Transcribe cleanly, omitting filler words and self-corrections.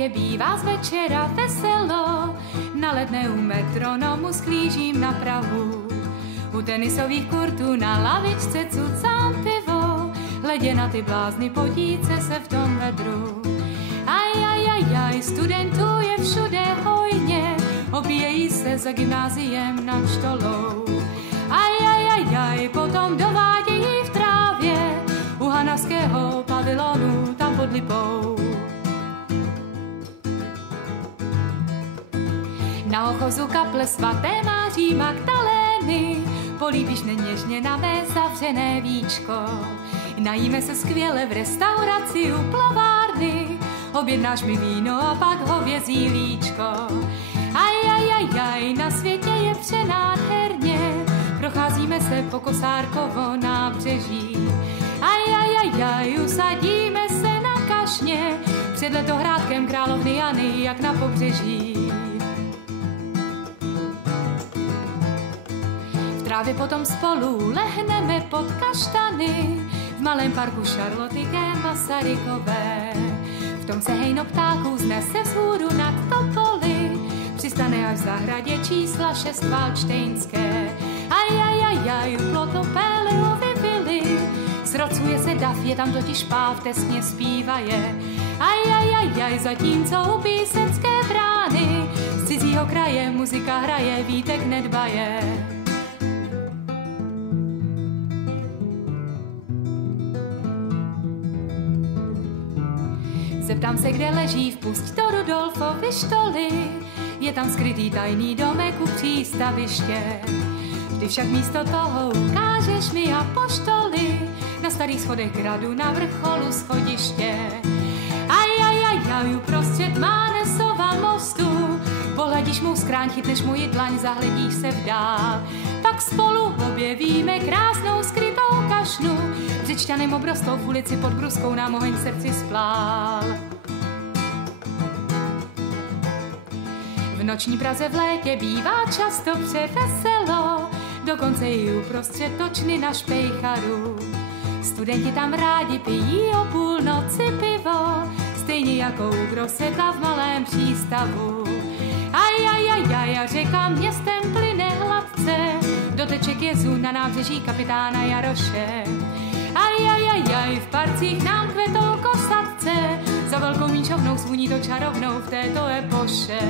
létě bývá z večera veselo, na Letné u metronomu sklížím na Prahu. U tenisových kurtů na lavičce cucám pivo, hledě na ty blázny potíce se v tom vedru. Aj, studentů je všude hojně, obíjejí se za gymnáziem nad štolou. Aj, potom dovádějí v trávě, u hanavského pavilonu tam pod lipou. Na ochozu kaple svaté Máří Magdalény políbíš neněžně na mé zavřené víčko. Najíme se skvěle v restauraci u plavárny, objednáš mi víno a pak hovězí líčko. Aj, na světě je přenádherně, procházíme se po Kosárkovo nábřeží. Aj, usadíme se na kašně, před letohrádkem královny Jany, jak na pobřeží. V trávě potom spolu lehneme pod kaštany, v malém parku Charloty Masarykové. V tom se hejno ptáků znese vzhůru nad topoly, přistane až v zahradě čísla 6 Valštejnské. Aj, u plotopély uvy zrocuje se dav, je tam totiž páv, tesně zpívaje. Aj, zatímco u Písecké brány z cizího kraje muzika hraje, Vítek nedbaje. Zeptám se, kde leží, vpusť do Rudolfovy štoly, je tam skrytý tajný domek u přístaviště. Ty však místo toho ukážeš mi apoštoly, na starých schodech hradu na vrcholu schodiště. Aj, uprostřed Mánesova mostu, pohledíš mou skráň, chytneš moji dlaň, zahledíš se vdál. Pak spolu objevíme krásnou skrytou kašnu, Břečťanem obrostou v ulici pod Bruskou nám oheň v srdci splál. V noční Praze v létě bývá často převeselo, dokonce i uprostřed točny na Špejcharu. Studenti tam rádi pijí o půlnoci pivo, stejně jako u Groseta v malém přístavu. Aj, a řeka městem plyne hladce, do teček jezu na nábřeží kapitána Jaroše. Aj, v parcích nám kvetou kosatce, za velkou míčovnou zvoní to čarovnou v této epoše.